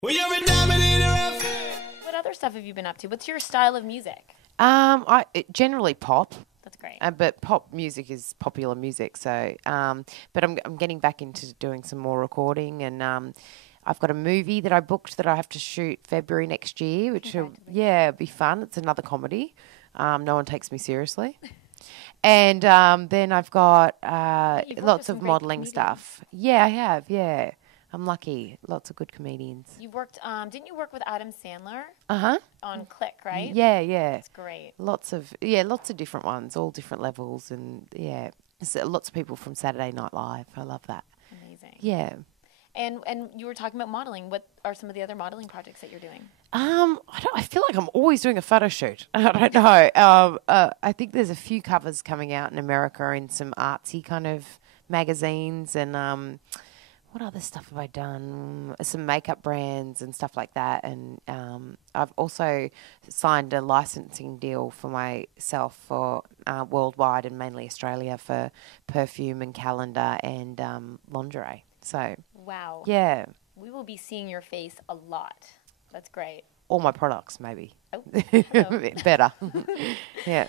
What other stuff have you been up to? What's your style of music? Generally pop, That's great. but pop music is popular music. So, but I'm getting back into doing some more recording, and I've got a movie that I booked that I have to shoot February next year, which will, yeah, be fun. It's another comedy. No one takes me seriously. And then I've got You've worked with lots some of great modelling comedians. stuff. Yeah, I have. Yeah, I'm lucky. Lots of good comedians. You worked, didn't you work with Adam Sandler Uh-huh. on Click, right? Yeah. That's great. Lots of different ones, all different levels, and yeah, lots of people from Saturday Night Live. I love that. Amazing. Yeah. And you were talking about modeling. What are some of the other modeling projects that you're doing? I feel like I'm always doing a photo shoot. I don't know. I think there's a few covers coming out in America in some artsy kind of magazines, and what other stuff have I done? Some makeup brands and stuff like that. And I've also signed a licensing deal for myself for worldwide and mainly Australia for perfume and calendar and lingerie. So, Wow. yeah, We will be seeing your face a lot. That's great. all my products maybe. Oh, hello. Better. Yeah.